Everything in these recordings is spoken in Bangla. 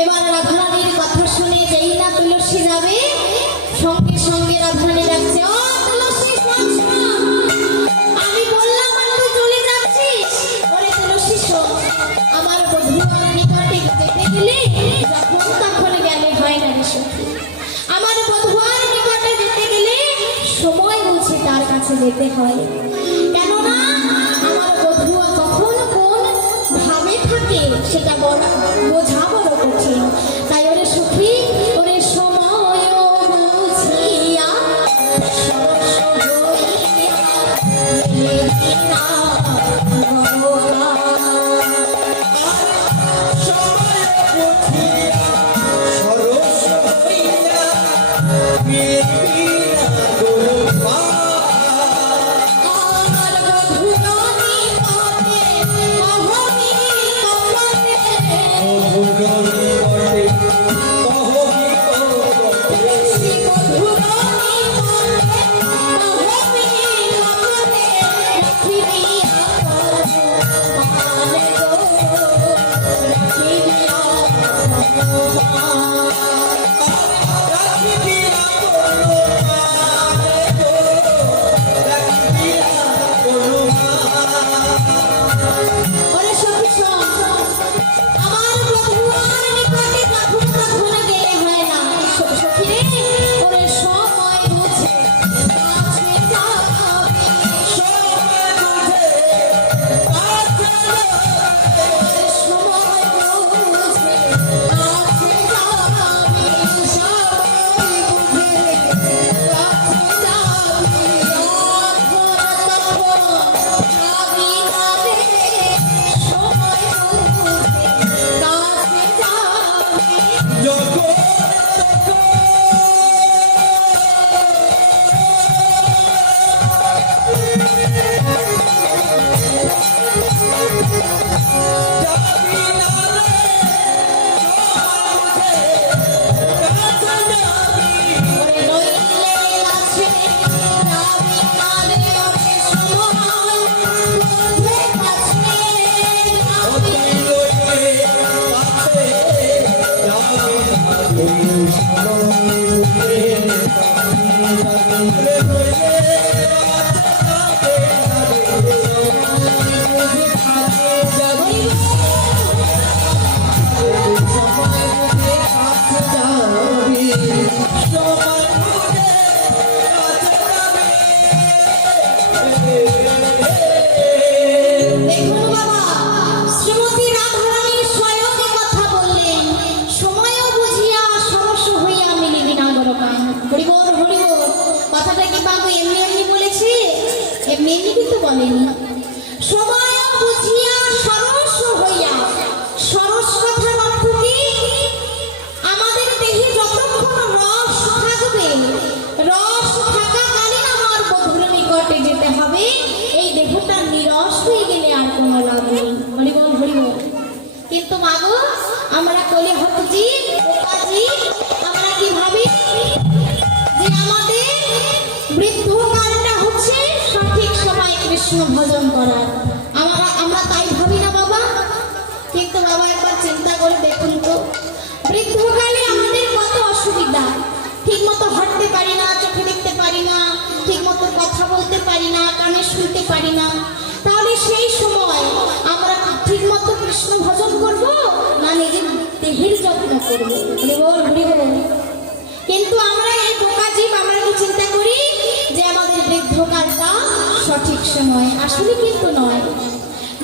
এবার রাধারানীর কথা শুনে যেই না তুলসী যাবে, সঙ্গে সঙ্গে রাধারানী ডাকছে, ও তুলসী শোন শোন, আমি বললাম আর তুই চলে যাচ্ছিস। ওরে তুলসী শোন, আমার বধূর নিকটে যেতে গেলে যখন তখন গেলে হয় না রে সখী। আমার বধূর নিকটে যেতে গেলে সময় বুঝে তার কাছে যেতে হয়, কেননা আমার বধূ কখন কোন ভাবে থাকে সেটা বোঝা বড় কঠিন। তাই ওরে সখী, ওরে সময় বুঝিয়া ভজন করার আমরা তাই ভাবি না বাবা। কিন্তু বাবা একবার চিন্তা করে দেখুন তো, বৃদ্ধকালে আমাদের কত অসুবিধা, ঠিক মতো হাঁটতে পারি না, চোখে দেখতে পারি না, ঠিক মতো কথা বলতে পারি না, কানে শুনতে পারি না। তাহলে সেই সময় আমরা ঠিক মতো কৃষ্ণ ভজন করব না নিজের দেহের যত্ন করবো? কিন্তু আমরা এই বোকা জীব, আমরা কি চিন্তা করি যে আমাদের বৃদ্ধকালটা সঠিক সময়? আসলে কিন্তু নয়।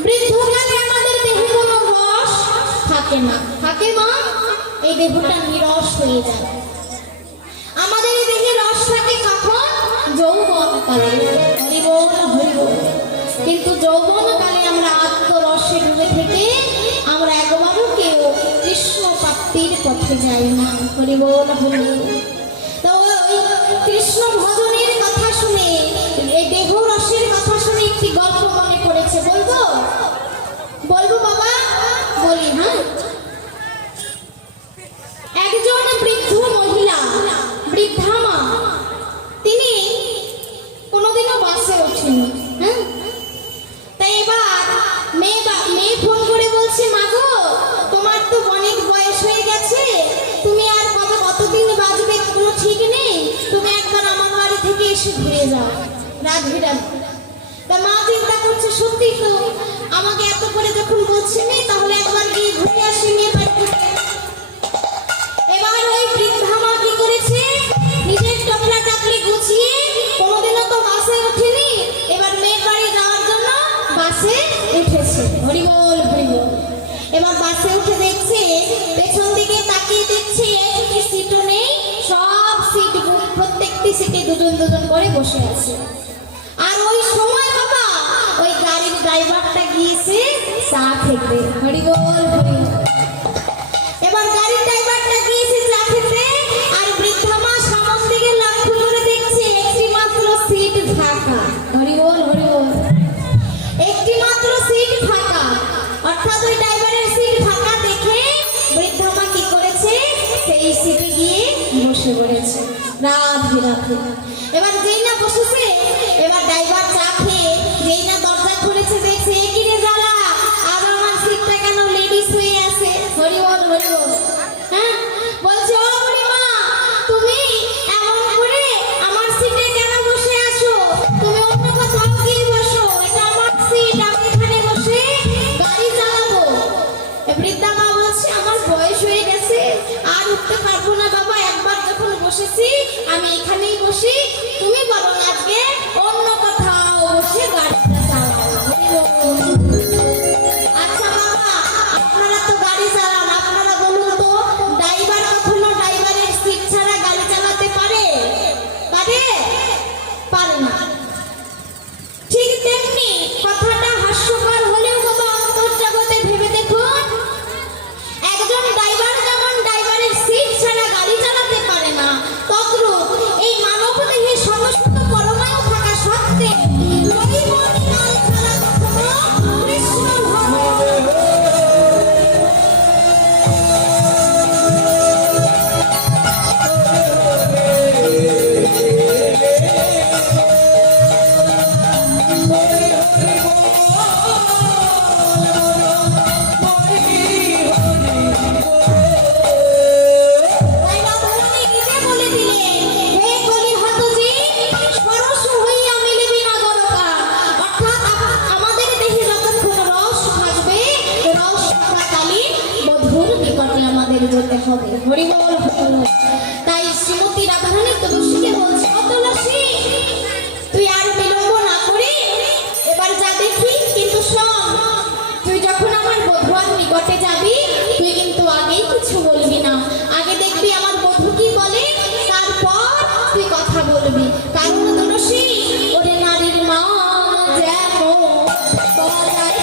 বৃদ্ধকালে আমাদের দেহে কোনো রস থাকে না, থাকে মা, এই দেহটা নিরস হয়ে যায়। আমাদের এই দেহে রস থাকে কখন? যৌবনকালে। হরিবোল হরিবোল। কিন্তু যৌবনকালে আমরা আত্মরসে ডুবে থেকে আমরা একবারও কেউ কৃষ্ণ প্রাপ্তির পথে যাই না। হরিবোল হরিবোল। তো কৃষ্ণ ভজনের কথা শুনে, এই দেহ রসের কথা শুনে একটি গল্প মনে পড়েছে, বলবো? বলবো বাবা? বলি, হ্যাঁ। একজন বৃদ্ধ মহিলা, বৃদ্ধা মা, তিনি কোনোদিনও বাসে ওঠেনি, হ্যাঁ। তাই এবার মেয়ে ফোন করে বলছে, মা গো, তোমার তো অনেক বয়স হয়ে গেছে, এসে ঘুরে যায় রাধে রাধে। তা মা চিন্তা করছে সত্যি তো আমাকে এত করে যখন বলছে মেয়ে তাহলে একবার গিয়ে ঘুরে আসি মেয়ে বাড়ি থেকে। এবার ওই বৃদ্ধা মা কি করেছে নিজের টপলা টাকলি গুছিয়ে কোনোদিনও তো বাসে ওঠেনি, এবার মেয়ের বাড়ি যাওয়ার জন্য বাসে উঠেছে। হরি বল হরি বল। এবার বাসে উঠে দেখছে পেছন দিকে তাকিয়ে দেখছে একটি সিটও নেই, সব সিট প্রত্যেকটি সিটে দুজন দুজন করে বসে আছে। আর ওই সময় বাবা ওই গাড়ির ড্রাইভারটা গিয়েছে চা খেতে। হরি বল হরি বল। এবার গাড়ির ড্রাইভারটা গিয়েছে চা খেতে, আর বৃদ্ধা মা সামন দিকে লক্ষ্য করে দেখছে একটি মাত্র সিট ফাঁকা। হরি বল হরি বল। একটি মাত্র সিট ফাঁকা, অর্থাৎ ওই ড্রাইভারের সিট ফাঁকা দেখে বৃদ্ধা মা কি করেছে সেই সিটে গিয়ে বসে পড়েছে। রাধে রাধে। এবার যেই না বসেছে এবার ড্রাইভার চা খেয়ে যেই না দরজা খুলেছে দেখছে কি রে জ্বালা আর আমার সিটটা কেন লেডিস হয়ে আছে। হরি বল হরি বল। হ্যাঁ বলছে ও বুড়িমা তুমি এমন করে আমার সিটে কেন বসে আছো, তুমি অন্য কোথাও গিয়ে বসো, এটা আমার সিট, আমি এখানে বসে গাড়ি চালাবো। বৃদ্ধা মা বলছে আমার বয়স হয়ে গেছে আর উঠতে পারবো না বাবা, একবার যখন বসেছি আমি এখানেই বসি, তুমি বরং আজকে অন্য কোথাও বসে গাড়িটা চালাও। আচ্ছা বাবা আপনারা তো গাড়ি চালান, আপনারা বলুন তো ড্রাইভার কখনো ড্রাইভারের সিট ছাড়া গাড়ি চালাতে পারে? পারে? পারে না। ঠিক তেমনি কথাটা হাস্যকর হলেও বাবা অন্তর্জগতে ভেবে দেখুন, একজন ড্রাইভার যেমন ড্রাইভারের সিট ছাড়া গাড়ি চালাতে পারে না, তদ্রূপ এই মানব দেহে সমস্ত পরমায়ু থাকা সত্ত্বেও রবিমণি নাম ছাড়া কখনো কৃষ্ণ ভগবান যেতে হবে। হরি বল হরি বল। তাই শ্রীমতী রাধারানী তুলসীকে বলছে ও তুলসী তুই আর বিলম্ব না করে এবার যা দেখি, কিন্তু শোন তুই যখন আমার বধূর নিকটে যাবি তুই কিন্তু আগেই কিছু বলবি না, আগে দেখবি আমার বধূ কি বলে তারপর তুই কথা বলবি। কারণ তুলসী ওরে নারীর মা যেমন বজায়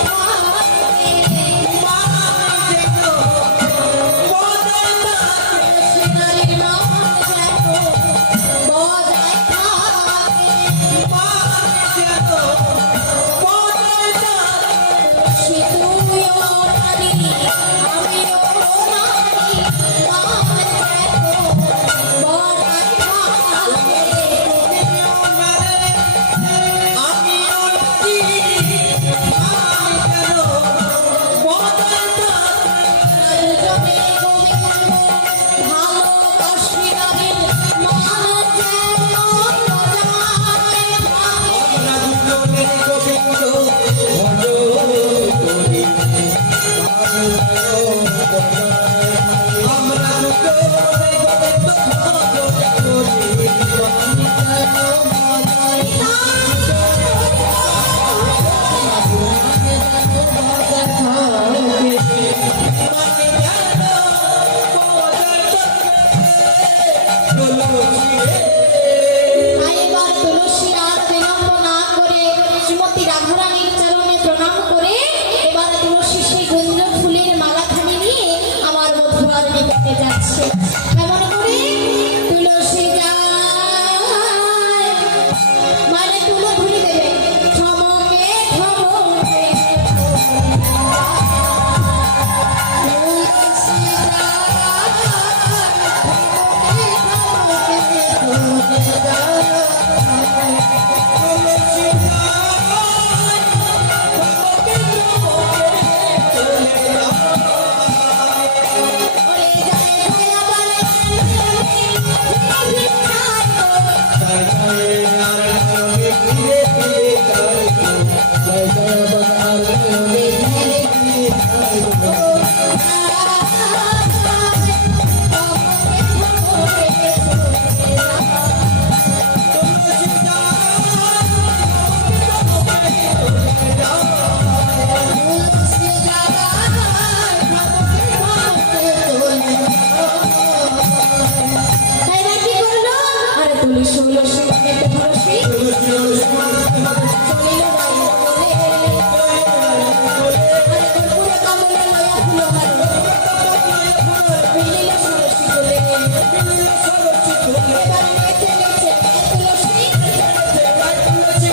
এবার নেচে নেচে তুলসী রাধারানীর আজ্ঞাতে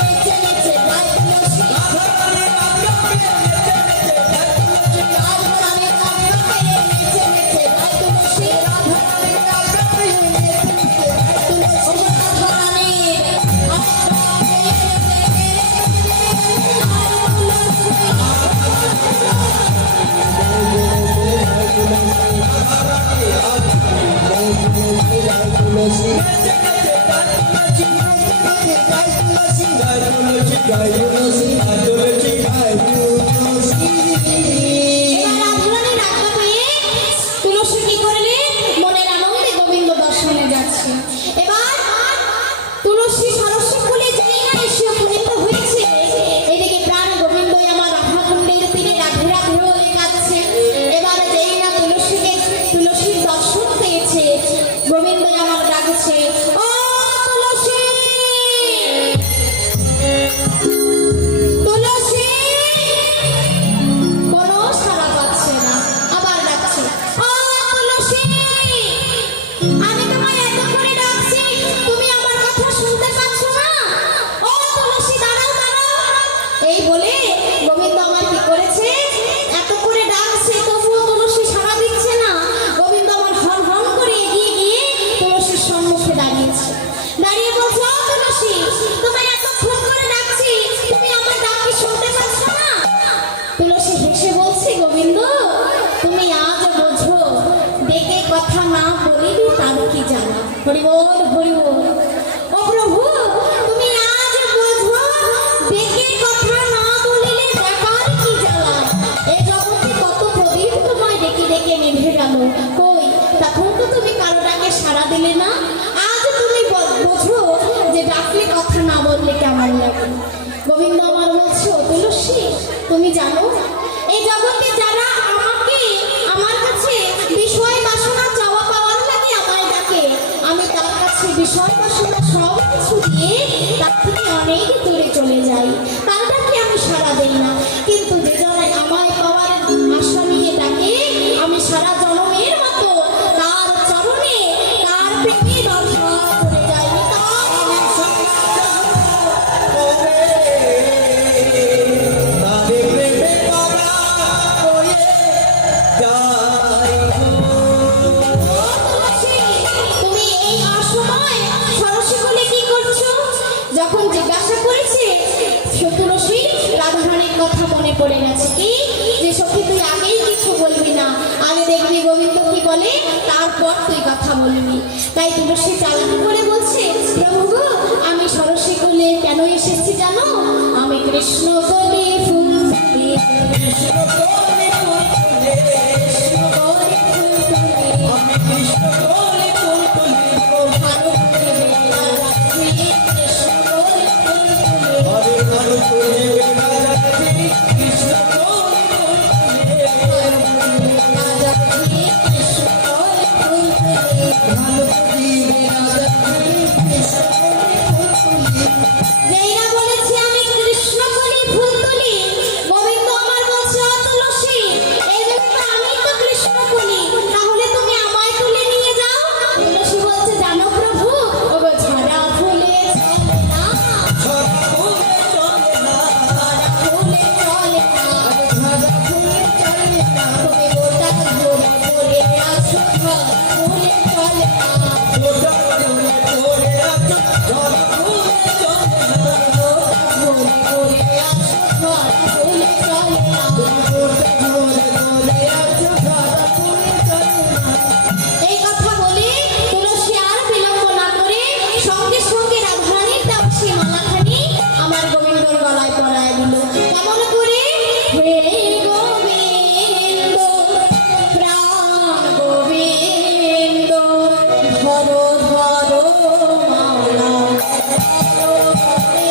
নেচে নেচে গায় তুলসী রাধারানীর আজ্ঞাতে নেচে নেচে গায় তুলসী রাধারানীর রাধারানীর আজ্ঞা পেয়ে তুলসী কি করলে মনের আনন্দে গোবিন্দ দর্শনে যাচ্ছে। এবার তুলসী সরস্বতী ফুলে যেই না এসে উপনীত হয়েছে, এদিকে প্রাণ গোবিন্দ আমার রাধাকুণ্ডের তীরে রাধে রাধে বলে কাঁদছে। এবার যেই না তুলসীর দর্শন পেয়েছে, গোবিন্দ আমার ডাকছে, ও তুলসী তুলসী, কোনো সাড়া পাচ্ছে না। আবার ডাকছে, ও তুলসী, আমি তোমায় এত করে ডাকছি, তুমি আমার কথা শুনতে পাচ্ছ না? ও তুলসী, দাঁড়াও দাঁড়াও। এই বলে গোবিন্দ আমার কি করেছে, এত করে ডাকছে তবুও তুলসী সাড়া দিচ্ছে না। গোবিন্দ আমার হন হন করে এগিয়ে গিয়ে তুলসীর সম্মুখে দাঁড়িয়েছে। দাঁড়িয়ে বলছে, ও তুলসী, তোমায় এতক্ষণ করে ডাকছি, তুমি আমার ডাক কি শুনতে পাচ্ছ না? তুলসী হেসে বলছে, গোবিন্দ, তুমি আজ বোঝো, ডেকে কথা না বলিনি তার কি জানা। হরি বল হরি বল। ও প্রভু, তুমি আজ বোঝো, ডেকে কথা না বলিলে ডাকার কি জ্বালা। এই জগতে কত প্রদীপ তোমায় ডেকে ডেকে নিভে গেল, কই তখন তো তুমি কারো ডাকে সাড়া দিলে না। আজ তুমি বোঝো যে ডাকলে কথা না বললে কেমন লাগে। গোবিন্দ আমার বলছে, ও তুলসী, তুমি জানো এই জগতে যারা আমার কাছে বিষয় বাসনা চাওয়া পাওয়ার লাগে আমায় ডাকে, আমি তার কাছে বিষয় বাসনা সব কিছু দিয়ে তার থেকে অনেক দূরে চলে যাই, তার ডাকে আমি সাড়া দেই না। কিন্তু যে জনে আমায় পাওয়ার আশা নিয়ে ডাকে, আমি সারা জনমের মতো তার চরণে তার প্রেমে দর্শন করে যাই। তুমি এই অসময় সরস্বতী বলে কি করছো? যখন জিজ্ঞাসা করেছে, তুলসী রাধারানীর কথা মনে পড়ে গেছে, কি যে সখী তুই আগেই কিছু বলবি না, আগে দেখবি গোবিন্দ কি বলে, তারপর তুই কথা বলবি। তাই তুলসী চালাকি করে বলছে, প্রভু গো, আমি সরস্বতী কুলে কেন এসেছি জানো? আমি কৃষ্ণ কলি ফুল তুলি, কৃষ্ণ কলি ফুল তুলি, কৃষ্ণ কলি ফুল তুলি, আমি কৃষ্ণ কলি ফুল তুলি, ভালো করে বেলা রাখি, কৃষ্ণ কলি ফুল তুলি, ভালো করে বেলা রাখি, কৃষ্ণ কলি ফুল তুলি, ভালো করে বেলা রাখি, কৃষ্ণ কলি ফুল তুলি, ভালো করে বেলা রাখি, কৃষ্ণ কলি ফুল তুলি। যেই না বলেছি আমি কৃষ্ণ কলি ফুল তুলি, গোবিন্দ আমার বলছে, ও তুলসী, এই জন্য আমি তো কৃষ্ণ কলি, তাহলে তুমি আমায় তুলে নিয়ে যাও। তুলসী বলছে, জানো প্রভু, ওগো ঝরা ফুলে চলে না, ঝরা ফুলে চলে না, ঝরা ফুলে চলে না, ঝরা ফুলে চলে না, তুমি গোটা ঘুরে ঘুরে আসো, ঝরা ফুলে চলে না, গোটা ঘুরে ঘুরে আসো, ঝরা ফুলে চলে না, ঘুরে ঘুরে আসো, ঝরা ফুলে চলে না, ঘুরে ঘুরে আসো, ঝরা ফুলে চলে না। এই কথা বলে তুলসী আর বিলম্ব না করে সঙ্গে সঙ্গে রাধারানীর দাসী মালাখানি আমার গোবিন্দর গলায় পরায় দিল। কেমন করে? হে গোবিন্দ, প্রাণ গোবিন্দ, ধরো ধরো মালা, ধরো ধরে,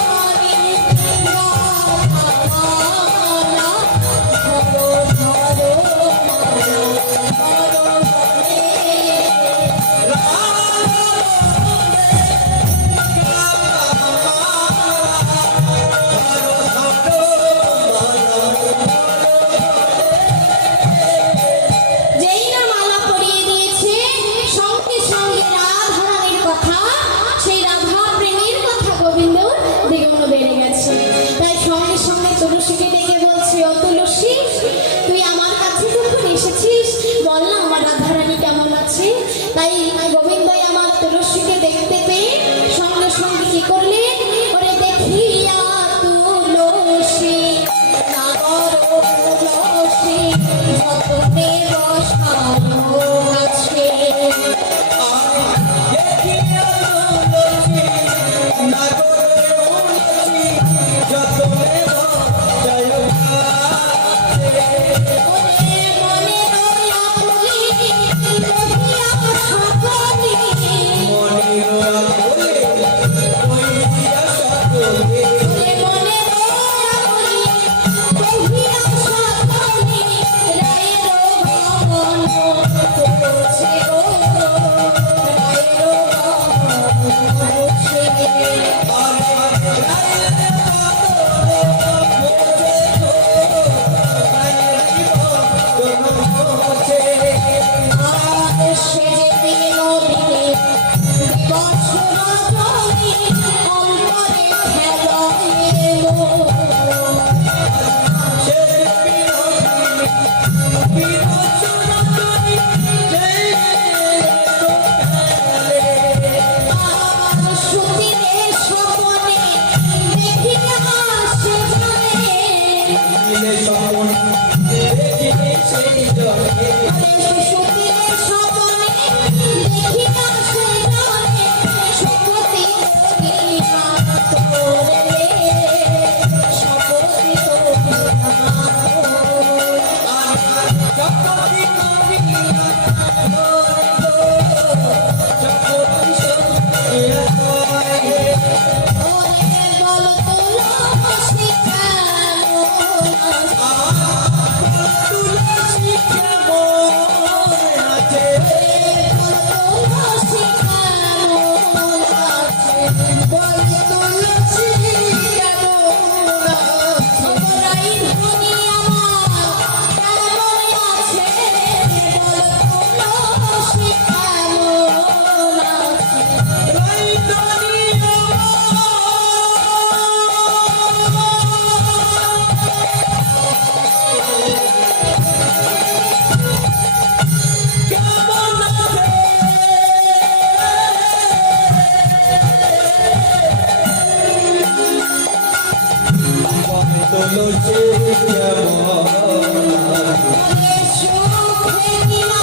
রাধারানী, রাধারানী, সুদিনের স্বপন দেখিনি সেই জলে সুদিনের স্বপনে দেখি না সেই জলে শপথি করিয়া তোরে শপথি করিয়া চকরি করিয়া চকরি সরিয়া ওরে বল তুলসী তুলসী কেমন আছে তুলসী কেমন আছে বল তুলসী কেমন আছে ওরাই ধনী আমার কেমন আছে বল তুলসী কেমন আছে রাইতানি কেমন আছে তুলসী কেমন আছে সুখে কিনা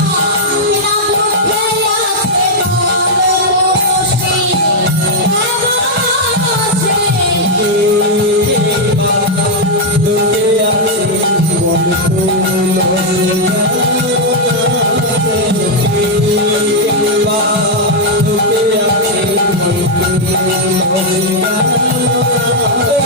দুঃখে আছে বল তুলসী কেমন আছে দুঃখে আছে মন তুলসী দুঃখে আছে মন তুলসী